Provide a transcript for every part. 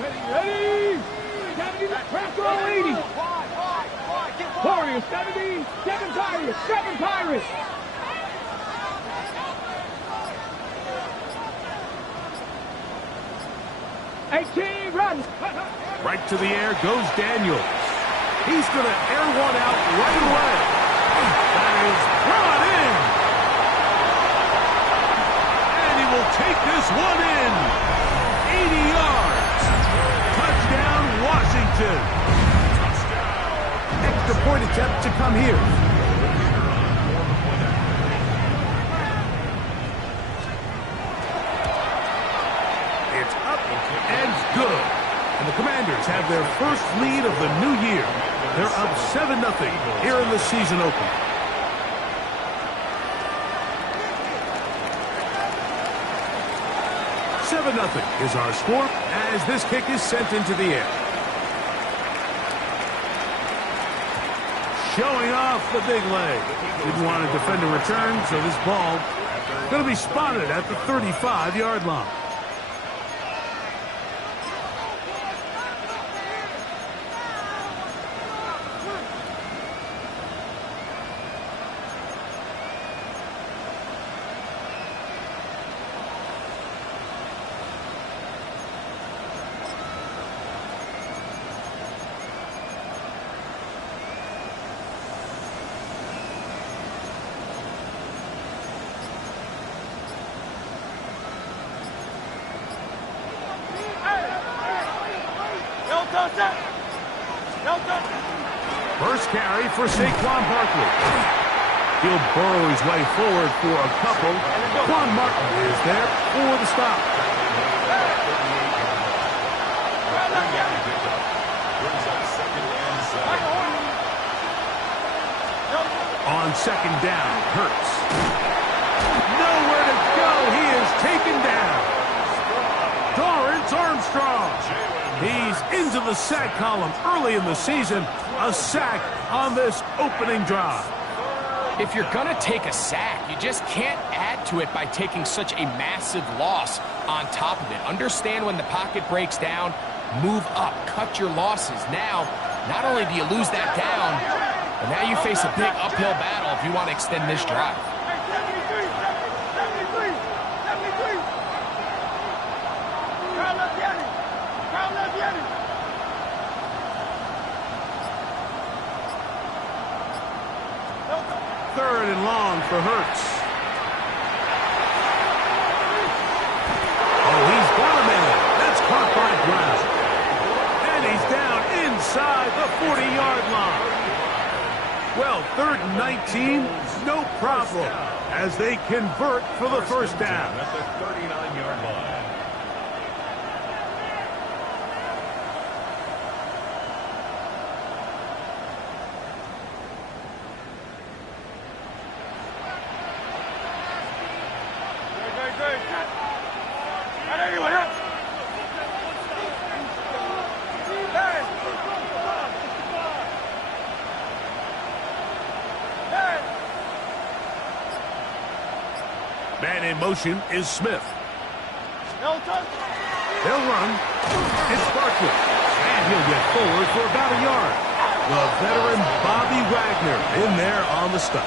Ready? 70, press roll 80. Warriors 70, 7 Pirates, 7 Pirates. Run. Right to the air goes Daniels. He's going to air one out right away. That is brought in. And he will take this one in. 80 yards. Touchdown, Washington. Extra point attempt to come here. It's up and good. And the Commanders have their first lead of the new year. They're up 7-0 here in the season opener. $7-0 is our score as this kick is sent into the air. Showing off the big leg. Didn't want to defend a return, so this ball is going to be spotted at the 35-yard line. First carry for Saquon Barkley. He'll burrow his way forward for a couple. Quan Martin is there for the stop. On second down, Hurts. Nowhere to go. He is taken down. Dorrance Armstrong. He's into the sack column early in the season. A sack on this opening drive. If you're going to take a sack, you just can't add to it by taking such a massive loss on top of it. Understand when the pocket breaks down, move up, cut your losses. Now, not only do you lose that down, but now you face a big uphill battle if you want to extend this drive. Third and long for Hurts. Oh, he's got a man. That's caught by Brown. And he's down inside the 40-yard line. Well, 3rd and 19, no problem, as they convert for the first down. At the 39-yard line. Man in motion is Smith. They'll run. It's Barkley. And he'll get forward for about a yard. The veteran Bobby Wagner in there on the stop.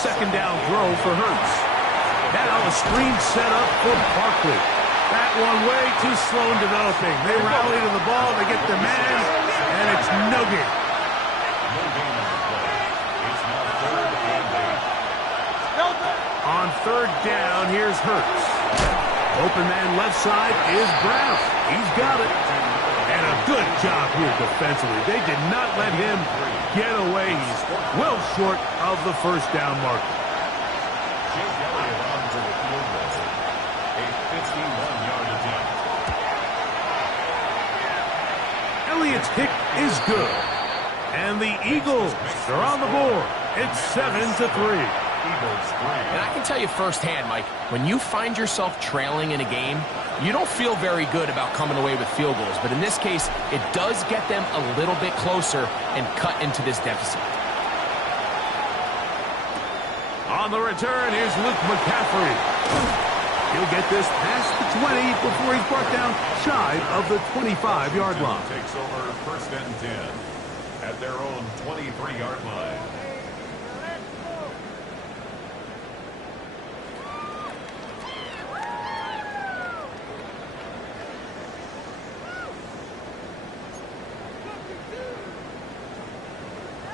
Second down throw for Hurts. Now a screen set up for Barkley. That one way too slow in developing. They rally to the ball, they get their man, and it's no gain. On third down, here's Hurts. Open man left side is Brown. He's got it. And a good job here defensively. They did not let him get away. He's well short of the first down marker. Elliott's kick is good. And the Eagles are on the board. It's 7-3. And I can tell you firsthand, Mike, when you find yourself trailing in a game, you don't feel very good about coming away with field goals. But in this case, it does get them a little bit closer and cut into this deficit. On the return, here's Luke McCaffrey. He'll get this past the 20 before he's brought down shy of the 25-yard line. Takes over first and 10 at their own 23-yard line.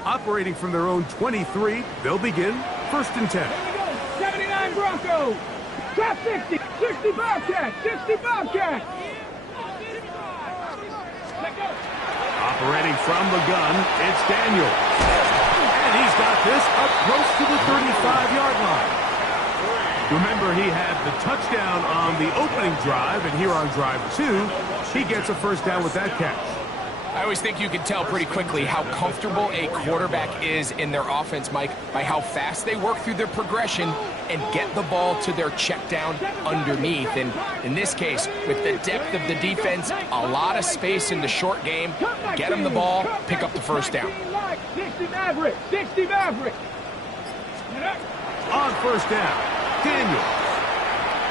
Operating from their own 23, they'll begin first and 10. Here we go. 79 Broncos. Top 60. 60 Bobcats. 60 Bobcats. Let go. Operating from the gun, it's Daniel. And he's got this up close to the 35-yard line. Remember, he had the touchdown on the opening drive, and here on drive 2, he gets a first down with that catch. I always think you can tell pretty quickly how comfortable a quarterback is in their offense, Mike, by how fast they work through their progression and get the ball to their check down underneath. And in this case, with the depth of the defense, a lot of space in the short game, get them the ball, pick up the first down. 60 Maverick. 60 Maverick. On first down, Daniel.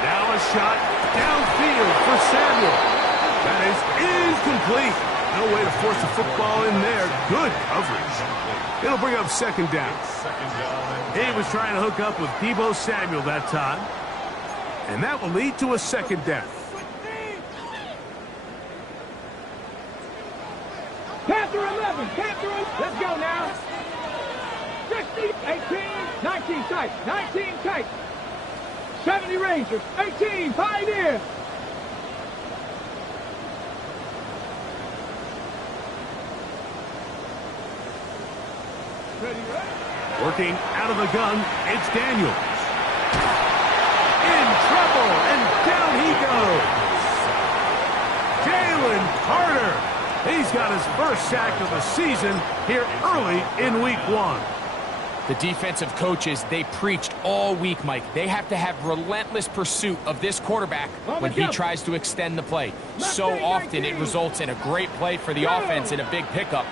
Now a shot downfield for Samuel. That is incomplete. No way to force the football in there. Good coverage. It'll bring up second down. He was trying to hook up with Deebo Samuel that time. And that will lead to a second down. Panther 11. Panther 11. Let's go now. 60, 18, 19 tight. 19 tight. 70 Rangers. 18 Pioneers. Working out of the gun, it's Daniels. In trouble, and down he goes. Jalen Carter. He's got his first sack of the season here early in week 1. The defensive coaches, they preached all week, Mike. They have to have relentless pursuit of this quarterback when he tries to extend the play. So often it results in a great play for the offense and a big pickup.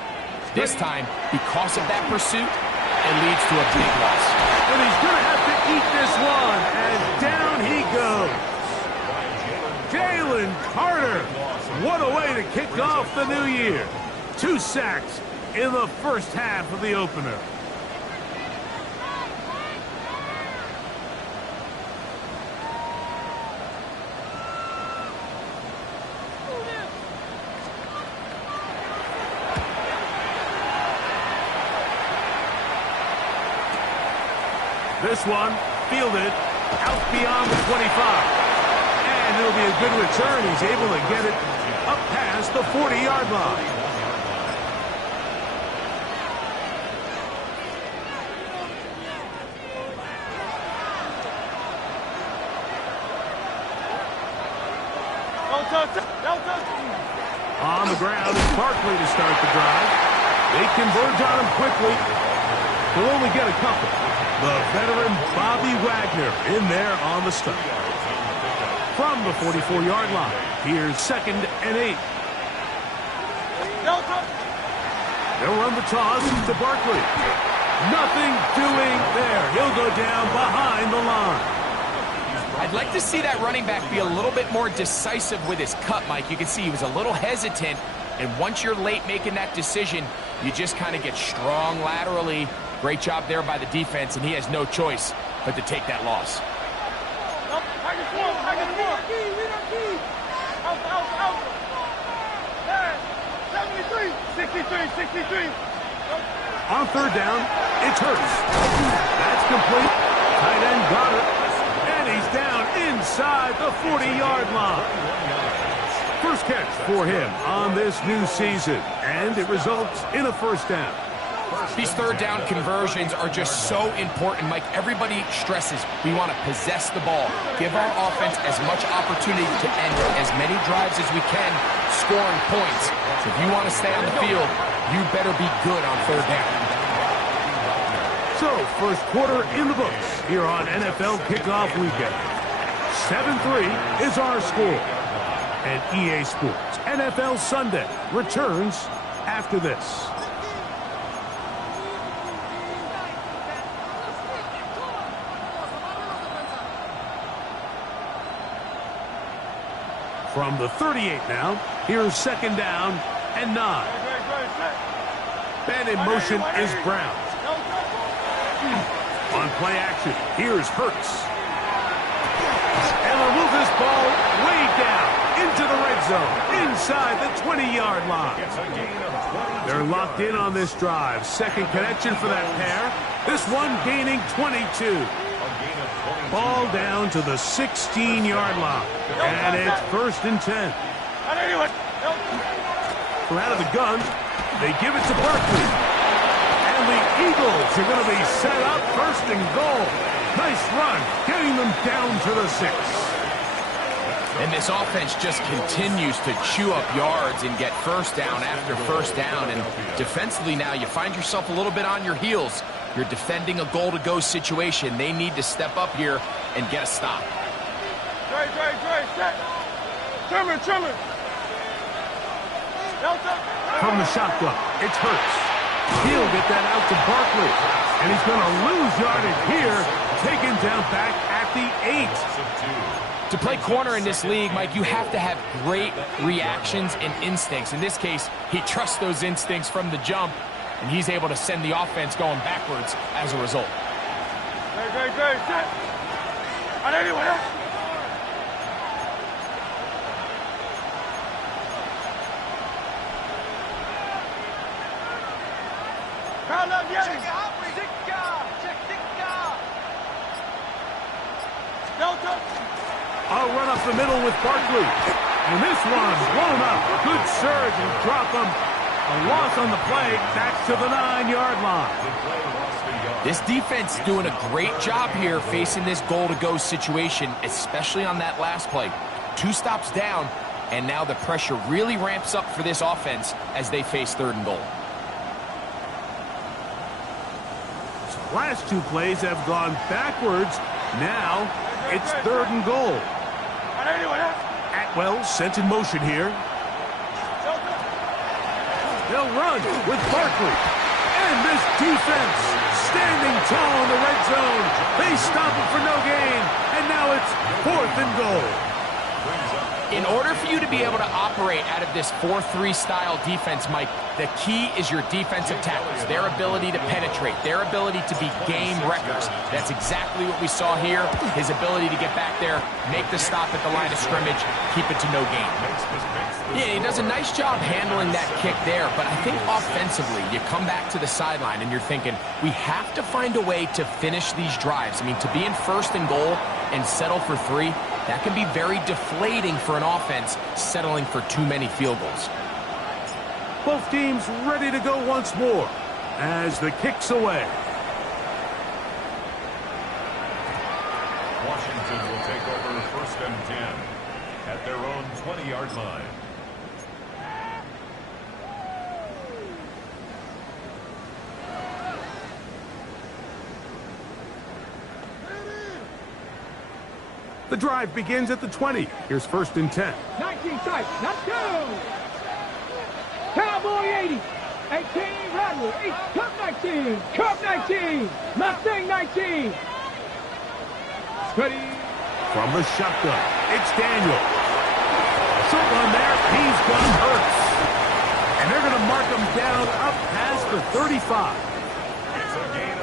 This time, because of that pursuit, it leads to a big loss. And he's going to have to eat this one, and down he goes. Jalen Carter. What a way to kick off the new year. 2 sacks in the first half of the opener. This one fielded out beyond the 25. And it'll be a good return. He's able to get it up past the 40-yard line. On the ground is Barkley to start the drive. They converge on him quickly. They'll only get a couple. The veteran Bobby Wagner in there on the stop. From the 44-yard line, here's 2nd and 8. They'll run the toss to Barkley. Nothing doing there. He'll go down behind the line. I'd like to see that running back be a little bit more decisive with his cut, Mike. You can see he was a little hesitant, and once you're late making that decision, you just kind of get strong laterally. Great job there by the defense, and he has no choice but to take that loss. On third down, it's Hurts. That's complete. Tight end got it. And he's down inside the 40-yard line. First catch for him on this new season, and it results in a first down. These third down conversions are just so important, Mike. Everybody stresses we want to possess the ball, give our offense as much opportunity to end as many drives as we can, scoring points. So if you want to stay on the field, you better be good on third down. So, first quarter in the books here on NFL Kickoff Weekend. 7-3 is our score. And EA Sports NFL Sunday returns after this. From the 38 now, here's second down and 9. Man in motion is Brown. On play action, here's Hurts. And they'll move this ball way down into the red zone, inside the 20-yard line. They're locked in on this drive. Second connection for that pair. This one gaining 22. Ball down to the 16-yard line. And it's first and 10. From out of the gun, they give it to Barkley. And the Eagles are going to be set up first and goal. Nice run, getting them down to the 6. And this offense just continues to chew up yards and get first down after first down. And defensively now, you find yourself a little bit on your heels. You're defending a goal-to-go situation. They need to step up here and get a stop. Trimmer. From the shotgun, it's Hurts. He'll get that out to Barkley. And he's going to lose yardage here, taken down back at the 8. To play corner in this league, Mike, you have to have great reactions and instincts. In this case, he trusts those instincts from the jump, and he's able to send the offense going backwards as a result. I'll run up the middle with Barkley. And this one blown up. Good surge and drop him. A loss on the play. Back to the 9-yard line. This defense doing a great job here facing this goal-to-go situation, especially on that last play. 2 stops down, and now the pressure really ramps up for this offense as they face 3rd and goal. Last 2 plays have gone backwards. Now it's 3rd and goal. Atwell sent in motion here. They'll run with Barkley. And this defense standing tall in the red zone. They stop it for no gain. And now it's 4th and goal. In order for you to be able to operate out of this 4-3 style defense, Mike, the key is your defensive tackles, their ability to penetrate, their ability to be game wreckers. That's exactly what we saw here, his ability to get back there, make the stop at the line of scrimmage, keep it to no gain. Yeah, he does a nice job handling that kick there, but I think offensively, you come back to the sideline and you're thinking, we have to find a way to finish these drives. I mean, to be in 1st and goal and settle for 3, that can be very deflating for an offense settling for too many field goals. Both teams ready to go once more as the kick's away. Washington will take over 1st and 10 at their own 20-yard line. The drive begins at the 20. Here's 1st and 10. 19 tight. Let's go. Cowboy 80. 18. Rattler. 8. Cup 19. Cup 19. Mustang 19. Ready. From the shotgun, it's Daniel. Short one there. He's got Hurts. And they're going to mark him down up past the 35.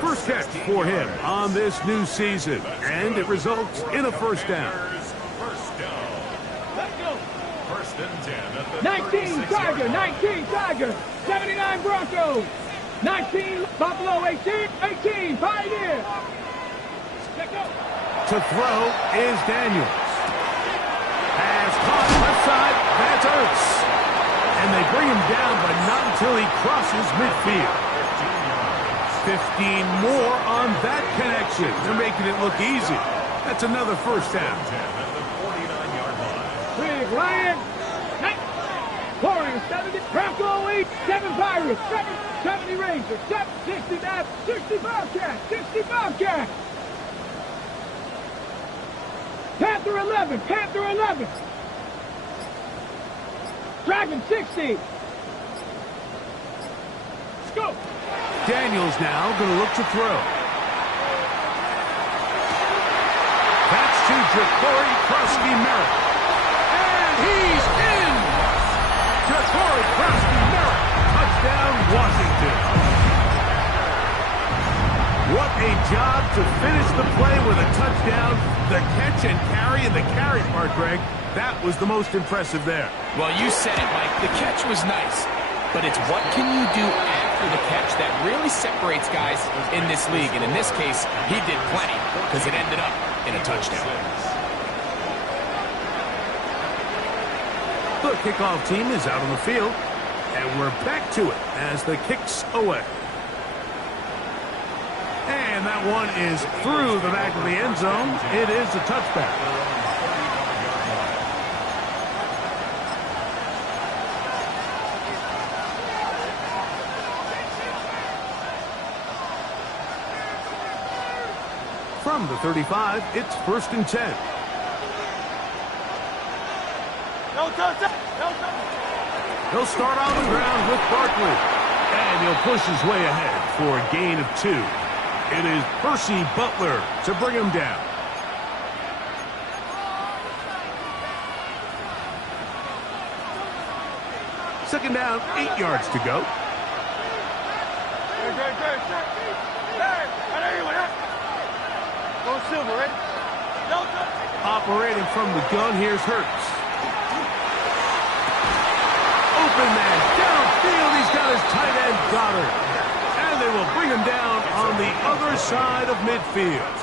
First catch for him on this new season, and it results in a 1st down. Let's go. 1st and 10 at the 19 Tiger. 19 Tiger. 79 Broncos. 19 Buffalo. 18 Pioneer. Let's go. To throw is Daniels. Pass caught left side. That's Hurts. And they bring him down, but not until he crosses midfield. 15 more on that connection. They're making it look easy. That's another 1st down. Big Lion. 70 Bronco 8. 7 Pirates. 70 Rangers. 65 Cats. 65 Cats. Panther 11. Panther 11. Dragon 60. Let's go. Daniels now going to look to throw. That's to Jacory Krusky Merritt. And he's in! Ja'Cory Krause-Merritt, touchdown, Washington. What a job to finish the play with a touchdown. The catch and carry, and the carry part, Greg, that was the most impressive there. Well, you said it, Mike. The catch was nice, but it's what can you do after the catch that really separates guys in this league. And in this case, he did plenty because it ended up in a touchdown. The kickoff team is out on the field, and we're back to it as the kick's away. And that one is through the back of the end zone. It is a touchback. From the 35, it's 1st and 10. He'll start on the ground with Barkley. And he'll push his way ahead for a gain of 2. It is Percy Butler to bring him down. Second down, 8 yards to go. Operating from the gun, here's Hurts. Open man, downfield, he's got his tight end Goddard. And they will bring him down on the other side of midfield.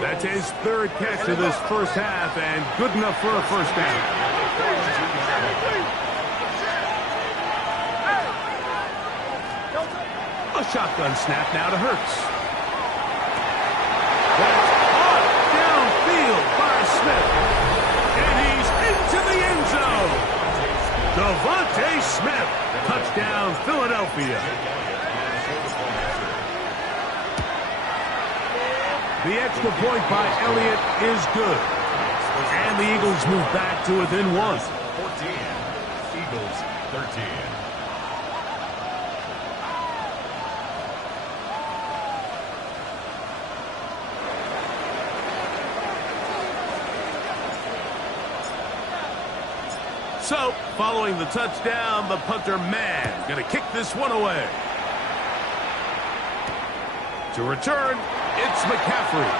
That's his 3rd catch of this first half, and good enough for a first down. A shotgun snap now to Hurts. That's caught downfield by Smith. And he's into the end zone. Devontae Smith, touchdown Philadelphia. The extra point by Elliott is good. And the Eagles move back to within 1. 14. Eagles 13. So, following the touchdown, the punter man going to kick this one away. To return, it's McCaffrey.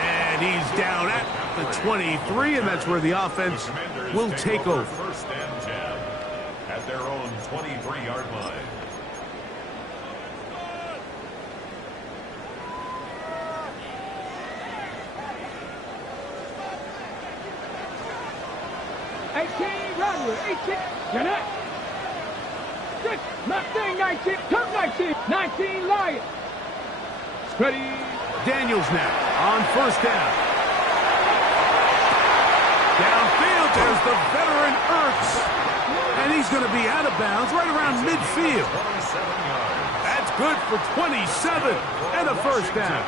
And he's down at the 23, and that's where the offense will take over. 1st and 10 at their own 23-yard line. Rodwell, 18, Gannett. 6, Mustang 19, Turk 19, 19 Lions. Ready. Daniels now on 1st down. Downfield, there's the veteran Ertz. And he's going to be out of bounds right around midfield. That's good for 27 and a first down.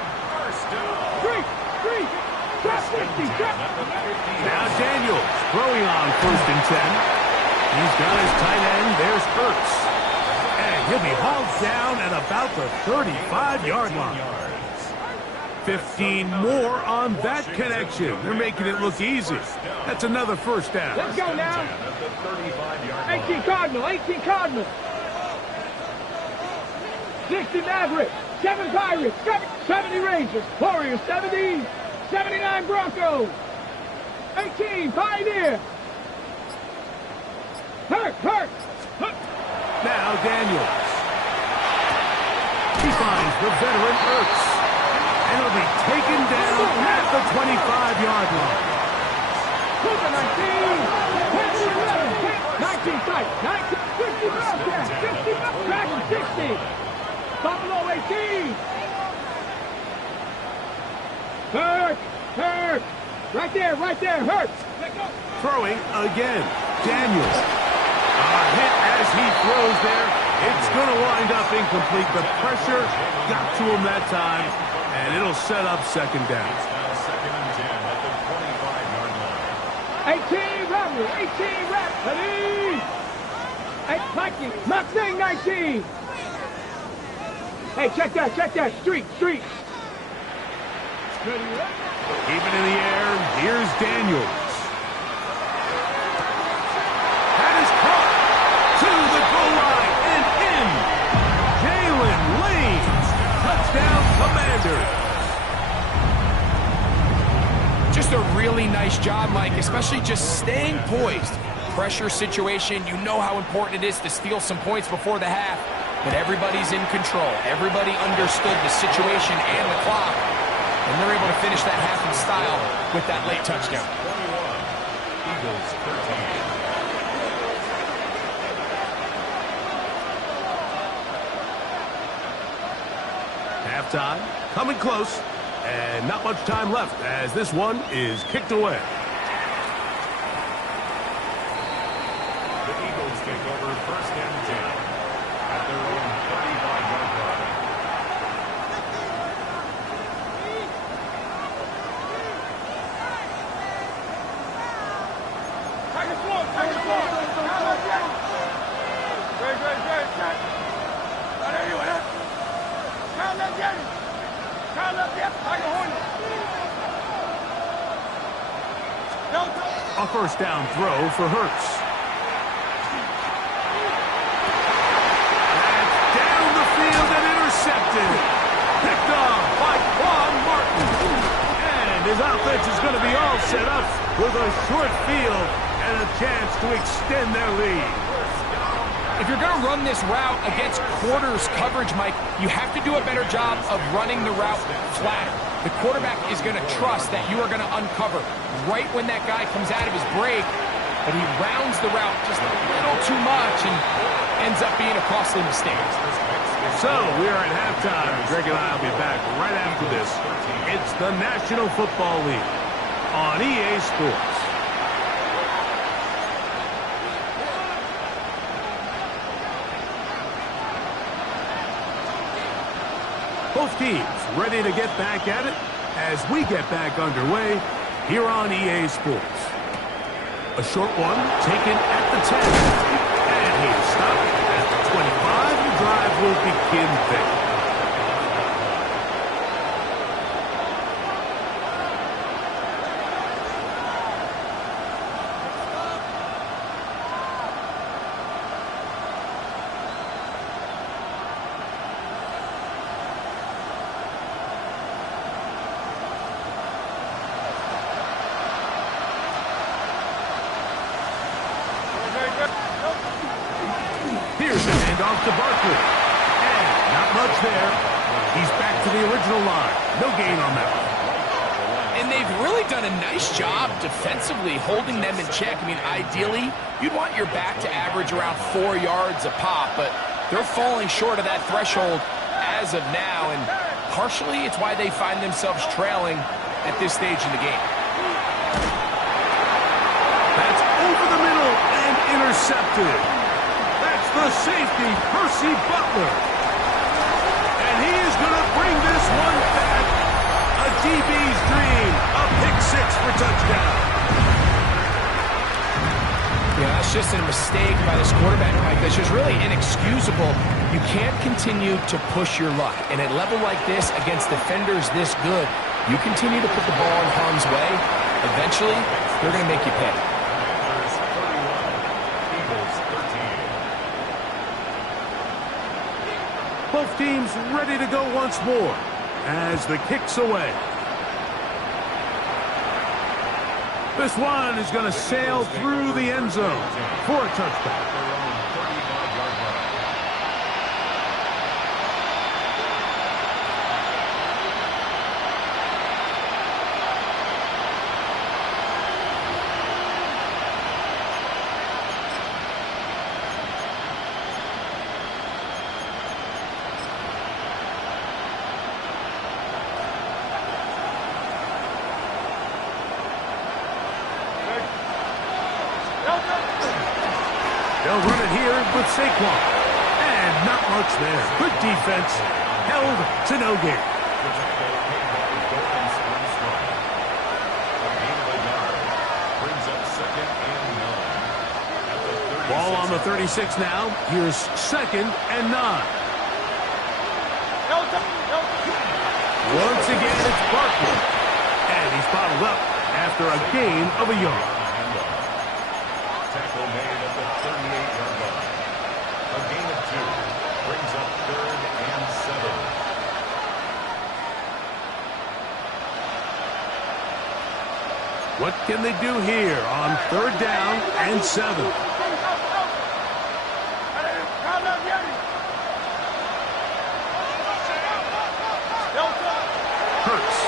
Three. Now Daniels throwing on 1st and 10. He's got his tight end. There's Ertz. And he'll be hauled down at about the 35-yard line. 15 more on that connection. They're making it look easy. That's another first down. Let's go now. 18 Cardinal. 60 Maverick. 7 Pirates. 70 Rangers. Warriors 70. 79 Broncos. 18 Pioneer. Hurt. Now Daniels. He finds the veteran Ertz. And he'll be taken down at the 25-yard line. Cooper 19. 19 tight. 50 Bobcats. 50 Dragon 60. Buffalo 18. Hurt. Right there. Hurts. Throwing again. Daniels. A hit as he throws there. It's going to wind up incomplete. The pressure got to him that time, and it'll set up 2nd down. 2nd and 10 at the 25-yard line. 18 Rodwell. 18 Rat. Ready. 8 Mikey. Mustang 19. Hey, check that. Street. Keep it in the air. Here's Daniels. really nice job, Mike, especially just staying poised. Pressure situation, you know how important it is to steal some points before the half, but everybody's in control. Everybody understood the situation and the clock, and they're able to finish that half in style with that late touchdown. 21, Eagles 13. Halftime, coming close, and not much time left as this one is kicked away. The Eagles take over first and 10 at their own 35-yard line. Tiger one. Great. Right there, you went up. Count left, Jenny. Count left, yep. Tiger Hornet. A first down throw for Hurts. That's down the field and intercepted. Picked off by Quan Martin. And his offense is going to be all set up with a short field and a chance to extend their lead. If you're going to run this route against quarters coverage, Mike, you have to do a better job of running the route flat. The quarterback is going to trust that you are going to uncover right when that guy comes out of his break, but he rounds the route just a little too much and ends up being a costly mistake. So we are at halftime. Greg and I will be back right after this. It's the National Football League on EA Sports. Both teams ready to get back at it as we get back underway here on EA Sports. A short one taken at the 10. And he's stopped at the 25. The drive will begin there. Here's the handoff to Barkley. And not much there. He's back to the original line. No gain on that one. And they've really done a nice job defensively holding them in check. I mean, ideally, you'd want your back to average around 4 yards a pop, but they're falling short of that threshold as of now, and partially it's why they find themselves trailing at this stage in the game. That's over the middle and intercepted. That's the safety, Percy Butler. And he is going to bring this one back. A DB's dream. A pick six for touchdown. Yeah, that's just a mistake by this quarterback, Mike. That's just really inexcusable. You can't continue to push your luck. And at a level like this, against defenders this good, you continue to put the ball in harm's way, eventually, they're going to make you pay. Both teams ready to go once more as the kick's away. This one is going to sail through the end zone for a touchdown. They'll run it here with Saquon. And not much there. Good defense. Held to no gain. Ball on the 36 now. Here's 2nd and 9. Once again, it's Barkley. And he's bottled up after a gain of a yard. Tackle made at the 38-yard line. A gain of 2 brings up 3rd and 7. What can they do here on 3rd down and 7? Hurts.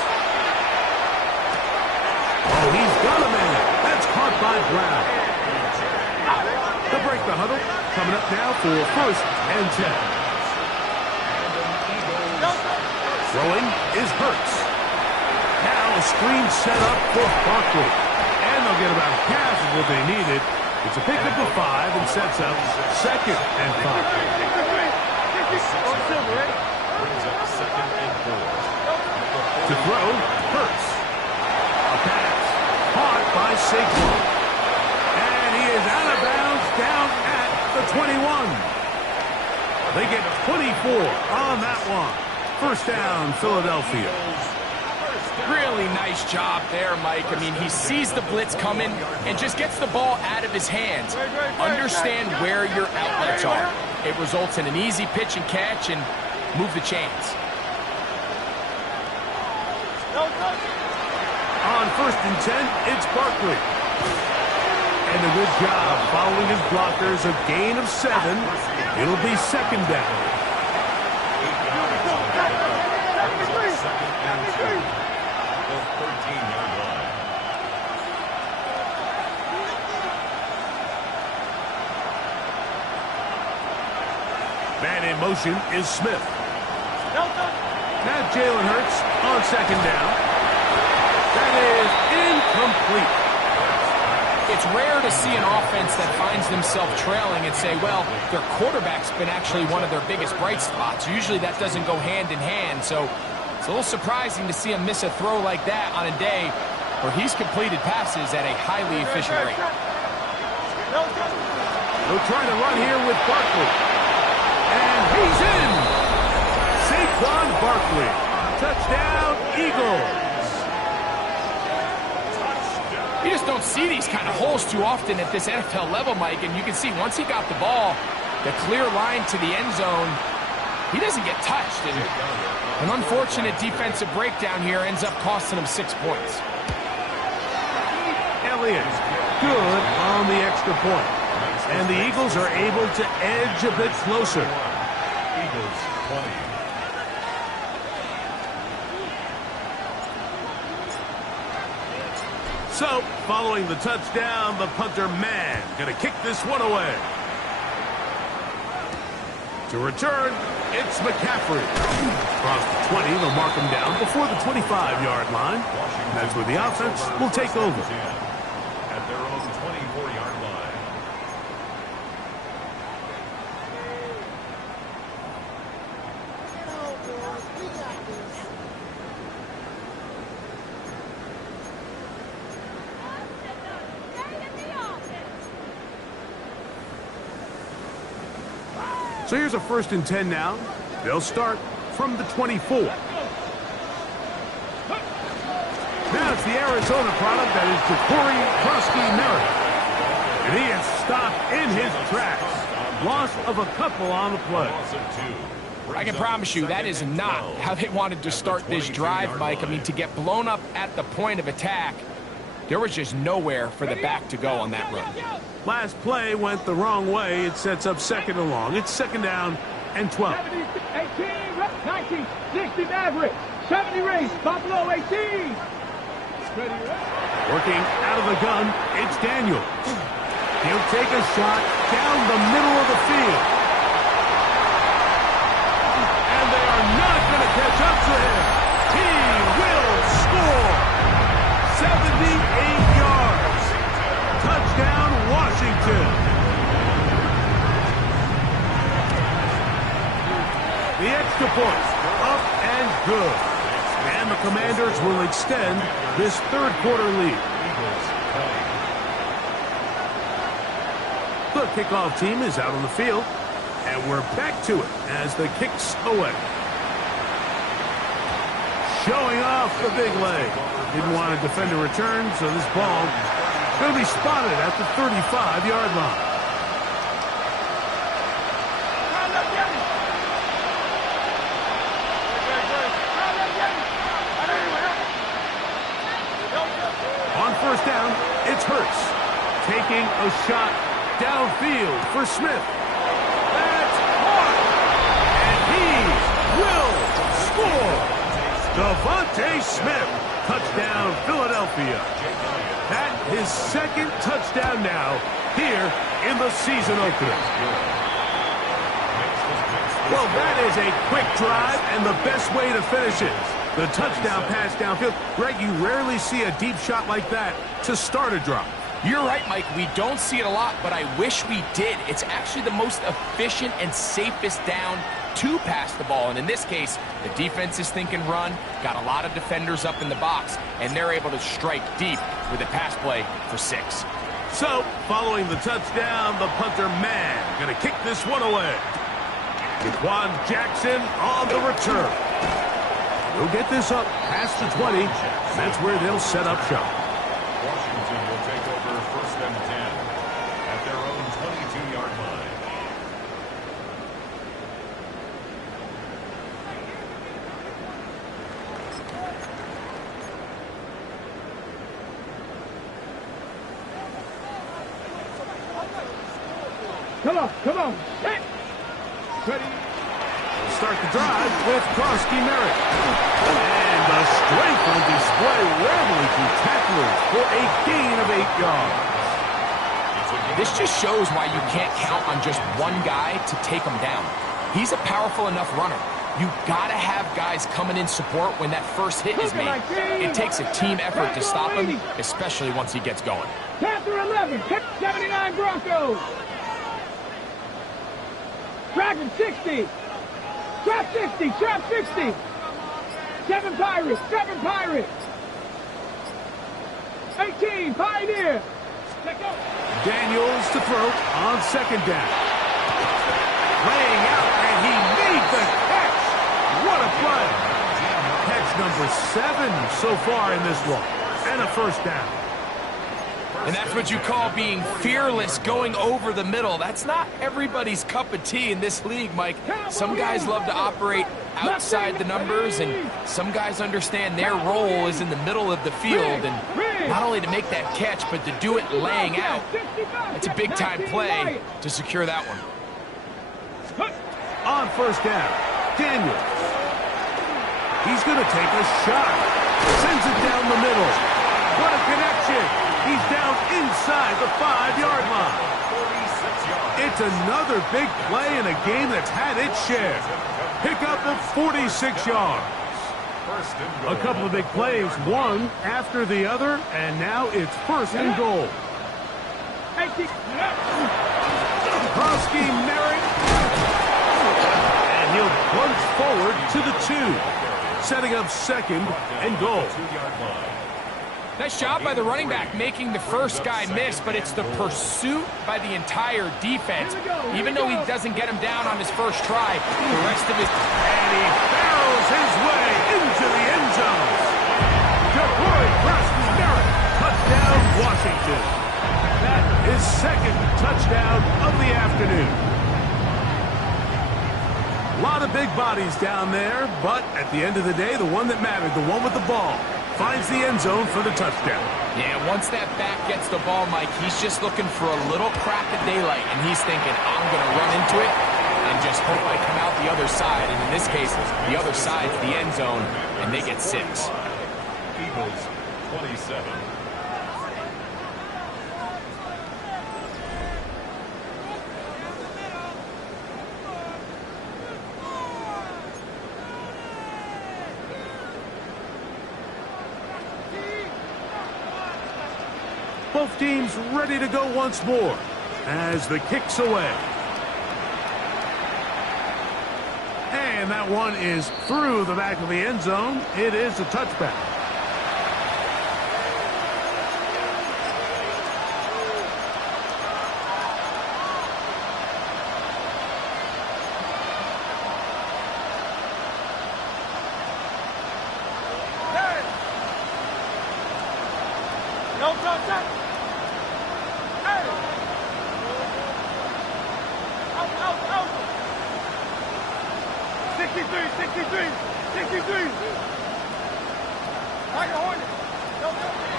Oh, he's got a man. That's caught by Brown. They'll break the huddle. Coming up now for 1st and 10. Throwing is Hurts. Now a screen set up for Barkley. And they'll get about half of what they needed. It's a pickup of 5 and sets up 2nd and 5. Brings up 2nd and 4. To throw, Hurts. A pass. Caught by Saquon. And he is out of bounds down at the 21. They get 24 on that one. 1st down, Philadelphia. Really nice job there, Mike. I mean, he sees the blitz coming and just gets the ball out of his hands. Understand where your outlets are. It results in an easy pitch and catch and move the chains. On 1st and 10, it's Barkley. And a good job following his blockers. A gain of 7. It'll be 2nd down. 2nd and 2. The 13-yard line. Man in motion is Smith. Now Jalen Hurts on 2nd down. That is incomplete. It's rare to see an offense that finds themselves trailing and say, well, their quarterback's been actually one of their biggest bright spots. Usually that doesn't go hand in hand, so it's a little surprising to see him miss a throw like that on a day where he's completed passes at a highly efficient rate. They'll try to run here with Barkley. And he's in! Saquon Barkley. Touchdown, Eagles. You just don't see these kind of holes too often at this NFL level, Mike, and you can see once he got the ball, the clear line to the end zone, he doesn't get touched. And an unfortunate defensive breakdown here ends up costing him 6 points. Elliott, good on the extra point. And the Eagles are able to edge a bit closer. Eagles 20. So, following the touchdown, the punter man going to kick this one away. To return, it's McCaffrey. Across the 20, they'll mark him down before the 25-yard line. And that's where the offense will take over. At their own 24-yard line. So here's a 1st and 10 now. They'll start from the 24. Now it's the Arizona product that is Ja'Cory Krosky-Merritt. And he is stopped in his tracks. Loss of a couple on the play. I can promise you that is not how they wanted to start this drive, Mike. I mean, to get blown up at the point of attack, there was just nowhere for the back to go on that run. Last play went the wrong way. It sets up 2nd and long. It's 2nd down and 12. 18, 19, 60 Mavericks, 70 race, Buffalo 18. Working out of the gun, it's Daniels. He'll take a shot down the middle of the field. And they are not going to catch up to him. He will score. 78 yards. Touchdown, Washington. The extra point, up and good. And the Commanders will extend this 3rd quarter lead. The kickoff team is out on the field, and we're back to it as the kick's away. Showing off the big leg. Didn't want to defend a return, so this ball going to be spotted at the 35-yard line. On 1st Hurts taking a shot downfield for Smith. That's caught. And he will score. Devontae Smith, touchdown Philadelphia. That's his second touchdown now here in the season opener. Well, that is a quick drive and the best way to finish it. The touchdown pass downfield. Greg, you rarely see a deep shot like that to start a drive. You're right, Mike. We don't see it a lot, but I wish we did. It's actually the most efficient and safest down to pass the ball. And in this case, the defense is thinking run, got a lot of defenders up in the box, and they're able to strike deep with a pass play for 6. So, following the touchdown, the punter man going to kick this one away. Jaquan Jackson on the return. He'll get this up past the 20. That's where they'll set up shop. Washington will take over 1st and 10 at their own 22-yard line. Come on. Hit. Ready. Start the drive with Krosky Merritt. And the strength on display, rambling through tacklers for a gain of 8 yards. This just shows why you can't count on just one guy to take him down. He's a powerful enough runner. You gotta have guys coming in support when that first hit is made. It takes a team effort to stop him, especially once he gets going. Panther 11, pick 79 Broncos. Dragon 60. Trap 60, trap 60. 7 Pirates, 18, Pioneer. Let go. Daniels to throw on 2nd down. Laying out, and he made the catch. What a play. Catch number 7 so far in this one. And a 1st down. And that's what you call being fearless, going over the middle. That's not everybody's cup of tea in this league, Mike. Some guys love to operate outside the numbers, and some guys understand their role is in the middle of the field. And not only to make that catch, but to do it laying out. It's a big-time play to secure that one. On 1st down, Daniels. He's going to take a shot. Sends it down the middle. What a connection. He's down inside the 5-yard line. It's another big play in a game that's had its share. Pick up of 46 yards. A couple of big plays, one after the other, and now it's 1st and goal. Krosky Merritt. And he'll plunge forward to the 2. Setting up 2nd and goal. Nice job by the running back making the first guy miss, but it's the pursuit by the entire defense. Even though he doesn't get him down on his first try, the rest of his... And he barrels his way into the end zone. Jaquan Krosky Merritt, touchdown Washington. That is 2nd touchdown of the afternoon. A lot of big bodies down there, but at the end of the day, the one that mattered, the one with the ball, finds the end zone for the touchdown. Yeah, once that back gets the ball, Mike, he's just looking for a little crack of daylight, and he's thinking, I'm going to run into it and just hope I come out the other side. And in this case, the other side's the end zone, and they get 6. Eagles 27. Both teams ready to go once more as the kick's away. And that one is through the back of the end zone. It is a touchback. No contact. Hey. Out. 63. Like a Hornet.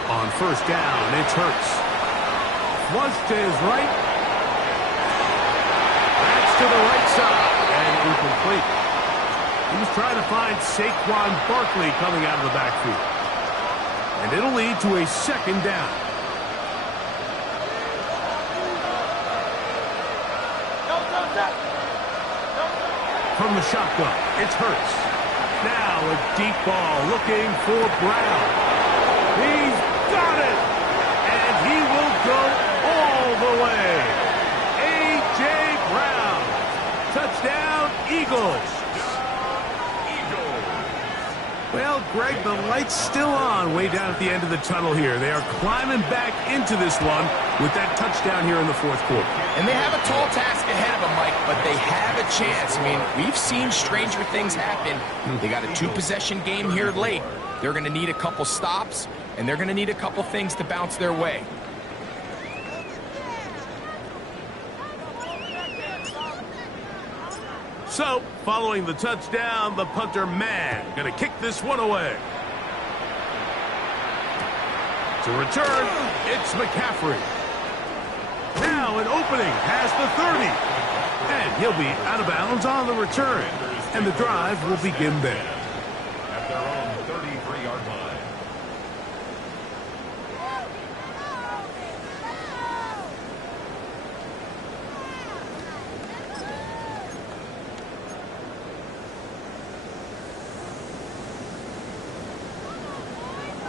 On 1st down, it's Hurts. flush to his right. That's to the right side. And incomplete. He was trying to find Saquon Barkley coming out of the backfield. And it'll lead to a second down. From the shotgun, it's Hurts. Now a deep ball looking for Brown. He's got it! And he will go all the way. A.J. Brown. Touchdown, Eagles. Well, Greg, the light's still on way down at the end of the tunnel here. They are climbing back into this one with that touchdown here in the fourth quarter. And they have a tall task ahead of them, Mike, but they have a chance. I mean, we've seen stranger things happen. They got a two-possession game here late. They're going to need a couple stops, and they're going to need a couple things to bounce their way. So, following the touchdown, the punter man going to kick this one away. To return, it's McCaffrey. Now an opening past the 30. And he'll be out of bounds on the return. And the drive will begin there. At their own 33-yard line.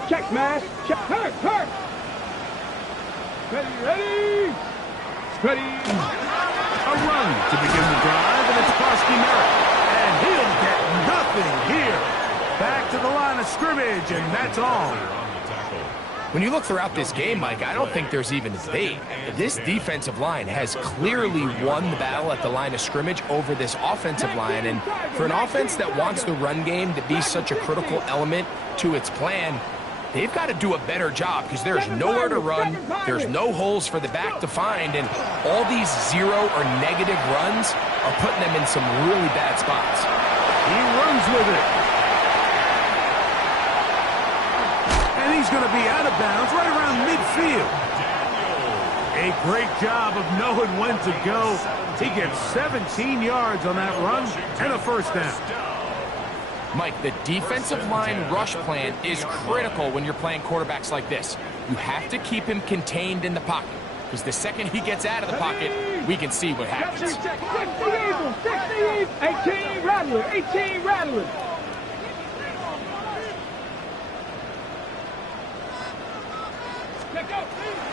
Check, smash. Check. Hurt. Ready. Ready. A run to begin the drive, and it's Krusty Merritt. And he'll get nothing here. Back to the line of scrimmage, and that's all. When you look throughout this game, Mike, I don't think there's even a debate. This defensive line has clearly won the battle at the line of scrimmage over this offensive line. And for an offense that wants the run game to be such a critical element to its plan, they've got to do a better job because there's nowhere to run, there's no holes for the back to find, and all these zero or negative runs are putting them in some really bad spots. He runs with it. And he's going to be out of bounds right around midfield. A great job of knowing when to go. He gets 17 yards on that run and a first down. Mike, the defensive line rush plan is critical when you're playing quarterbacks like this. You have to keep him contained in the pocket, because the second he gets out of the pocket, we can see what happens. 60 Eagles, 18 Rattler, 18 Rattler.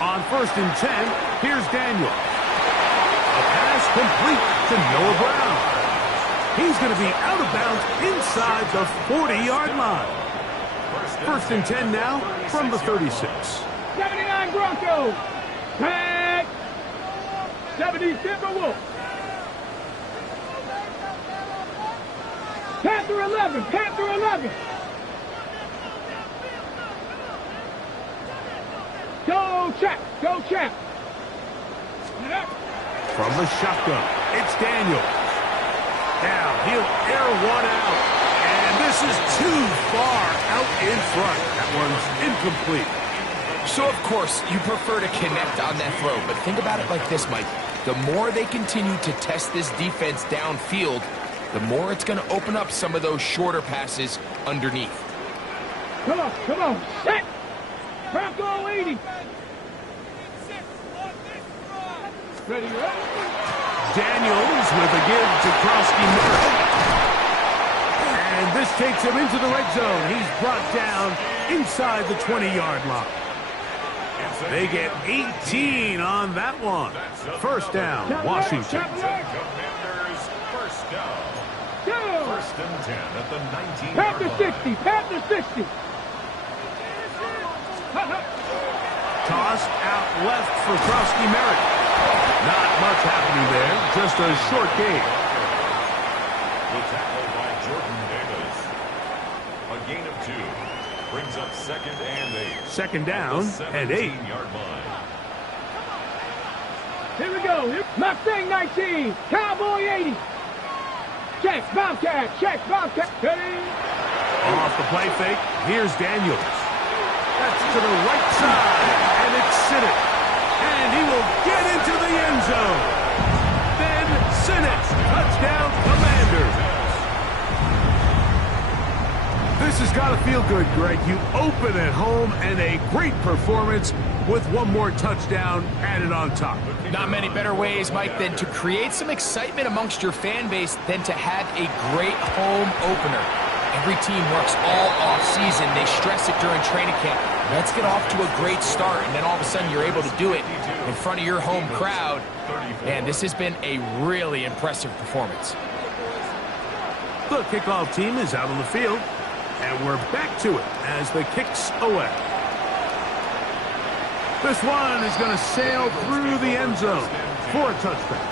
On 1st and 10, here's Daniel. A pass complete to Noah Brown. He's going to be out of bounds inside the 40-yard line. 1st and 10 now from the 36. 79 Broncos. Tag. 70 Timberwolves. Panther 11. Panther 11. Go Chap. Go Chap. From the shotgun, it's Daniel. Now he'll air one out. And this is too far out in front. That one's incomplete. So, of course, you prefer to connect on that throw, but think about it like this, Mike. The more they continue to test this defense downfield, the more it's going to open up some of those shorter passes underneath. Come on. Set. Bronco 80. Ready. Daniels with a give to Krusty Merritt. And this takes him into the red zone. He's brought down inside the 20-yard line. They get 18 on that one. First down, Washington. Commanders first down. 1st and 10 at the 19. Panther 60. Panther 60. Tossed out left for Krusty Merritt. Not much happening there, just a short gain. The tackle by Jordan Davis. A gain of 2. Brings up 2nd and 8. Second down and 8. 17-yard line. Here we go. Mustang 19. Cowboy 80. Check. Bobcat. Check. Bobcat. Ready. Off the play fake, here's Daniels. That's to the right side, and it's Siddick. And he will get into the end zone. Ben Sinnott, touchdown Commanders. This has got to feel good, Greg. You open at home and a great performance with one more touchdown added on top. Not many better ways, Mike, than to create some excitement amongst your fan base than to have a great home opener. Every team works all off-season. They stress it during training camp. Let's get off to a great start, and then all of a sudden you're able to do it in front of your home crowd. Man, this has been a really impressive performance. The kickoff team is out on the field, and we're back to it as the kicks away. This one is going to sail through the end zone for a touchdown.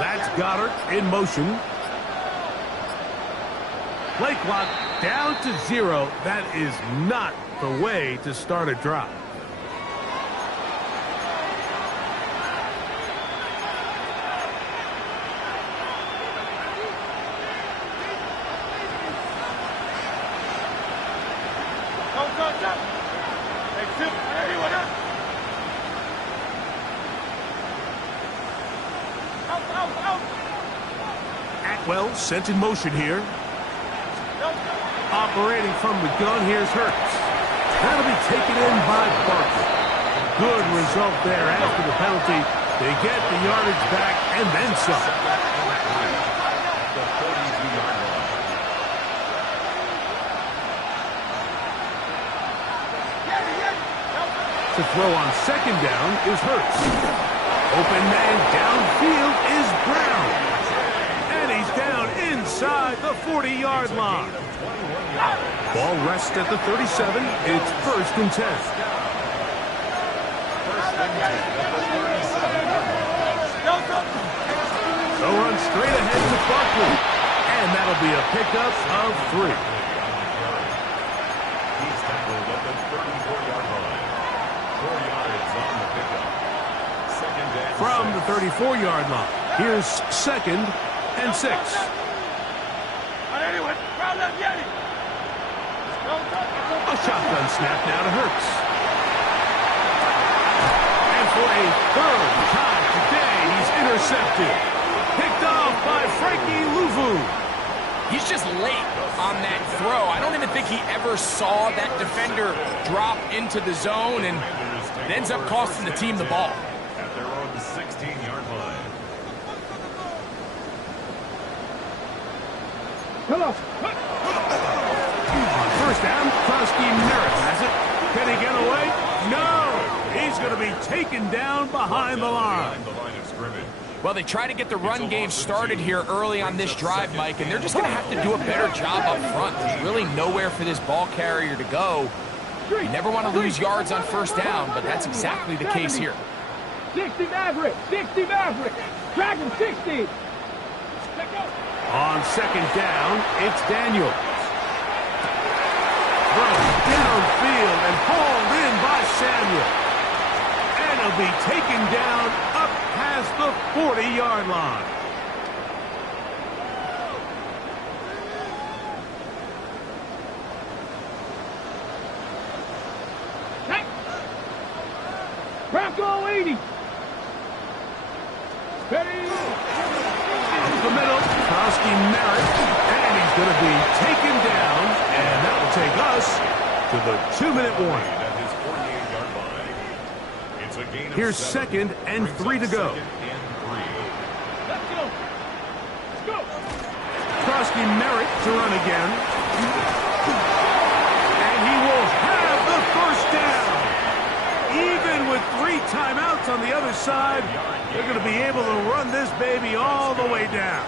That's Goddard in motion. Play clock down to 0. That is not the way to start a drive. Atwell sent in motion here. Operating from the gun, here's Hurts. That'll be taken in by Barkley. Good result there after the penalty. They get the yardage back and then some. To throw on second down is Hurts. Open man downfield is Brown. And he's down inside the 40-yard line. Ball rests at the 37. It's 1st and 10. They'll run straight ahead to Barkley. And that'll be a pickup of 3. He's tackled at the 34-yard line. 4 yards on the pickup. Second and From the 34-yard line, here's 2nd and 6. A shotgun snap now to Hurts. And for a 3rd time today, he's intercepted. Picked off by Frankie Luvu. He's just late on that throw. I don't even think he ever saw that defender drop into the zone, and it ends up costing the team the ball. at their own 16-yard line. Hello. On 1st down, Krusty Merritt has it. Can he get away? No! He's going to be taken down behind the line. Behind the line of scrimmage. Well, they try to get the run game started here early on this drive, Mike, and they're just going to have to do a better job up front. There's really nowhere for this ball carrier to go. You never want to lose yards on 1st down, but that's exactly the case here. 60 Maverick. 60 Maverick. Dragon 60. On 2nd down, it's Daniels. Thrown downfield and hauled in by Samuel. And he'll be taken down up past the 40-yard line. Bronco 80. Steady. Up the middle, Krusty Merritt, and he's going to be taken down, and that will take us to the 2-minute warning. At his 48-yard line. It's a gain of Here's 7. 2nd and 3 to go. 2nd and 3. Let's go. Let's go. Krusty Merritt to run again. And he will have the 1st down. Even with 3 timeouts on the other side. They're going to be able to run this baby all the way down.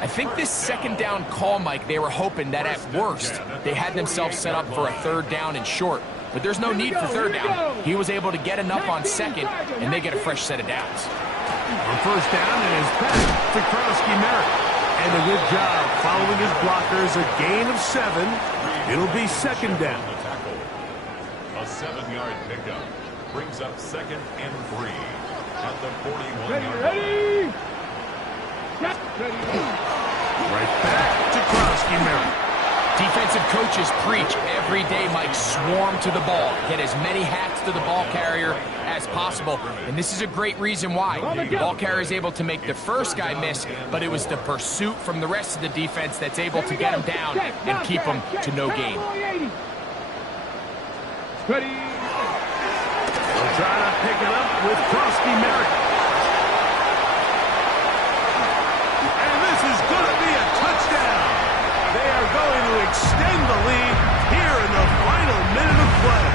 I think this second down call, Mike, they were hoping that at worst they had themselves set up for a third down and short. But there's no need for third down. He was able to get enough on second, and they get a fresh set of downs. On first down, it is back to Krosky Merritt. And a good job following his blockers. A gain of 7. It'll be second down. A 7-yard pickup brings up 2nd and 3 at the 41-yard line. Ready? Right back to Krosky Merritt. Defensive coaches preach every day, Mike, swarm to the ball. Get as many hats to the ball carrier as possible. And this is a great reason why. The ball carrier is able to make the first guy miss, but it was the pursuit from the rest of the defense that's able to get him down and keep him to no gain. Ready? They'll try to pick it up with Krosky Merritt. And this is going to be a touchdown. They are going to extend the lead here in the final minute of play.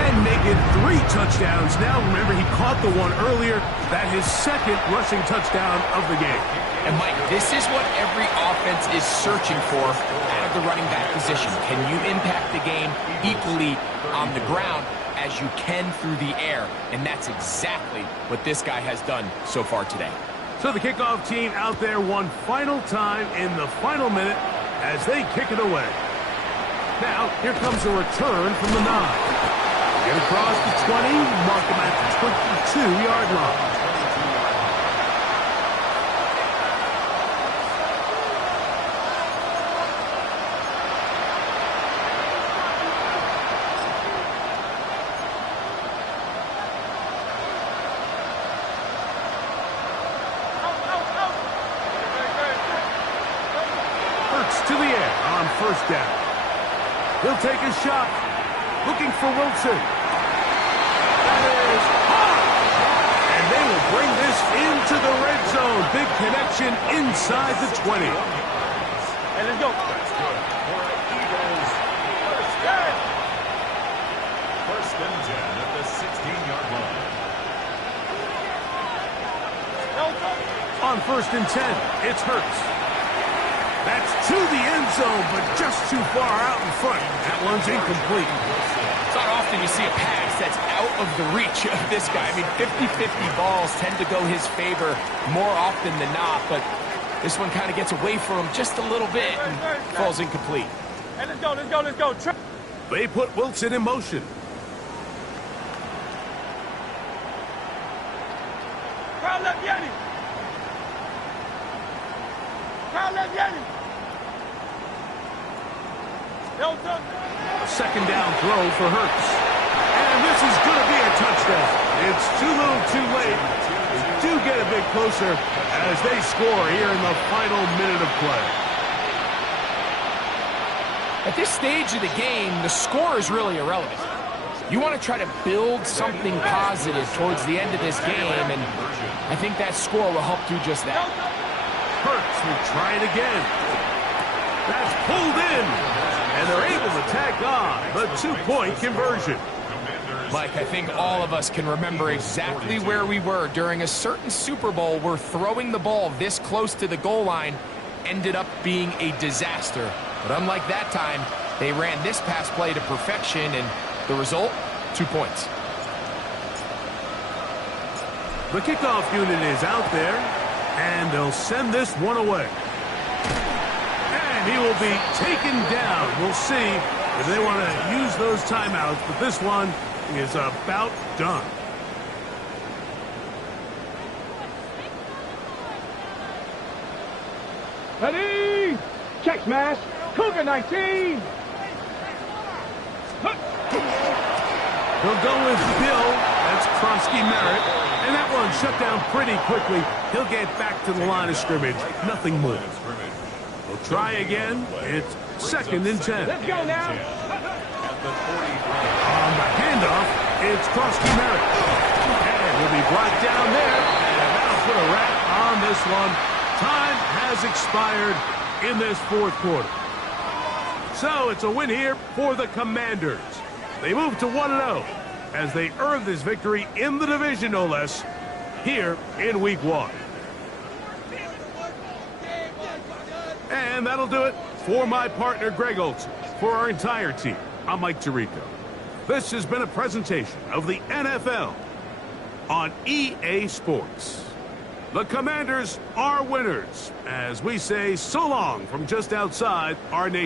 And make it 3 touchdowns. Now, remember, he caught the one earlier. That his second rushing touchdown of the game. And, Mike, this is what every offense is searching for out of the running back position. Can you impact the game equally on the ground as you can through the air? And that's exactly what this guy has done so far today. So the kickoff team out there one final time in the final minute as they kick it away. Now, here comes a return from the 9. Get across the 20, mark them at the 22-yard line. To the air on first down. He'll take a shot. Looking for Wilson. That is hard. And they will bring this into the red zone. Big connection inside the 20. Hey, let's go. That's good for Eagles. First down. First and 10 at the 16-yard line. On first and 10, it's Hurts. That's to the end zone, but just too far out in front. That one's incomplete. It's not often you see a pass that's out of the reach of this guy. I mean, 50-50 balls tend to go his favor more often than not, but this one kind of gets away from him just a little bit and falls incomplete. Hey, let's go, let's go, let's go. They put Wilson in motion. Crowd left Yeti. Crowd left Yeti. A second down throw for Hurts. And this is going to be a touchdown. It's too little too late. They do get a bit closer as they score here in the final minute of play. At this stage of the game, the score is really irrelevant. You want to try to build something positive towards the end of this game, and I think that score will help do just that. Hurts will try it again. That's pulled in. And they're able to tack on the 2-point conversion. Mike, I think all of us can remember exactly where we were during a certain Super Bowl where throwing the ball this close to the goal line ended up being a disaster. But unlike that time, they ran this pass play to perfection, and the result, 2 points. The kickoff unit is out there, and they'll send this one away. He will be taken down. We'll see if they want to use those timeouts, but this one is about done. Ready? Check smash. Cougar 19. He'll go with Bill. That's Krosky Merritt. And that one shut down pretty quickly. He'll get back to the line of scrimmage. Nothing more. We'll try again. It's second and 10. Let's go now. On the handoff, it's Krosky Merritt. And he'll be brought down there. And that'll put a wrap on this one. Time has expired in this fourth quarter. So it's a win here for the Commanders. They move to 1-0 as they earn this victory in the division, no less, here in Week 1. And that'll do it for my partner, Greg Olson. For our entire team, I'm Mike Tirico. This has been a presentation of the NFL on EA Sports. The Commanders are winners, as we say so long from just outside our nation.